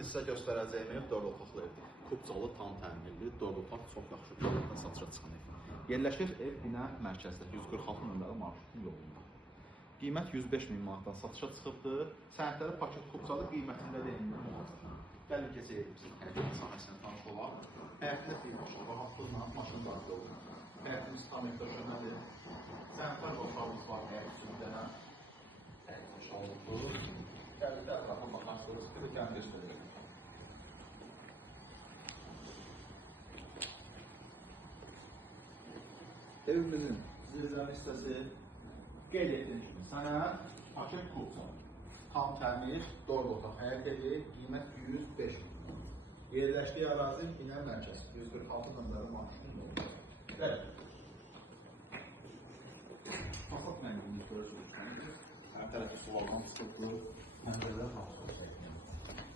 İndi sizə göstərəcəyim 4 otaqlı evdir. Kubcalı, tam təmirli, 4 otaq çox yaxşı bir satışa çıxan ev. Yerləşir ev binə mərkəzdə 146 nömrəli marşrutun yolunda. Qiymət 105 min manatdan satışa çıxıbdır. Sənədləri paket kubcalı qiymətində deyilmir olacaq. Gəlin keçək evimizin həyətinin sahəsindən tanış olaq. Həyətində bir maşın, rahatlıqla maşın daxil olun. Həyətimiz tam etdəşönədir. Sənədlər otağımız var həyət içində. Həyət olundur. Gəlin də ətrafa baxarsınız, bir kənd göstərir. Evimizin zirzəmi hissəsi qeyd etdiyim kimi sənəd, paket kubcalı. Tam təmir, 4 otaq həyət evi, qiymət 105 min. Yerləşdiyi ərazi binə mərkəzi, 146 nömrəli marşrutun yolu. Gəlin. Fasad mənzilini görürsünüz. Hər tərəfi sulardan çıxıbdır. Məncələr hansıdır çəkməyəm.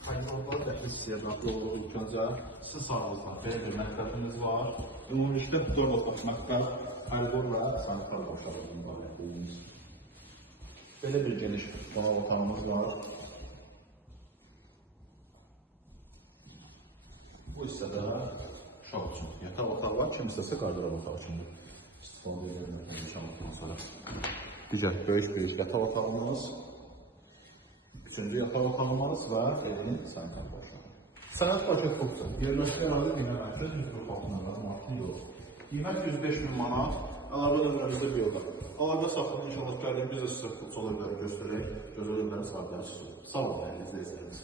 Koridorlar da hissəyə daxil olur ilk öncə. Sizin sağınızda belə bir məktəbimiz var. Ümumilikdə 4 otaq məktəb, koridor və sanitar boşalığında olunuz. Belə bir geniş qonaq otağımız var. Bu hissədə uşaq üçün yataq otağı var, kim istəsə qardıra otağı üçündür. İstifadə edilmək inşallah sonra. Digər böyük bir yataq otağımız, üçüncü yataq otağımız və evin sanitar boşalığı. Sənəd paket kubcalı. Yerləşdiyi ərazi binə mərkəzi 146 nömrəli marşrutun yolu. Qiymət 105 min manat, əlavə nömrəmizdə bir yolda. Əlaqə saxlanın inşallah gəldik, biz də sizə kubcalı evləri göstərək, gözəl evləri sahibləri sizə. Sağ olun, əlinizdə izləyiniz.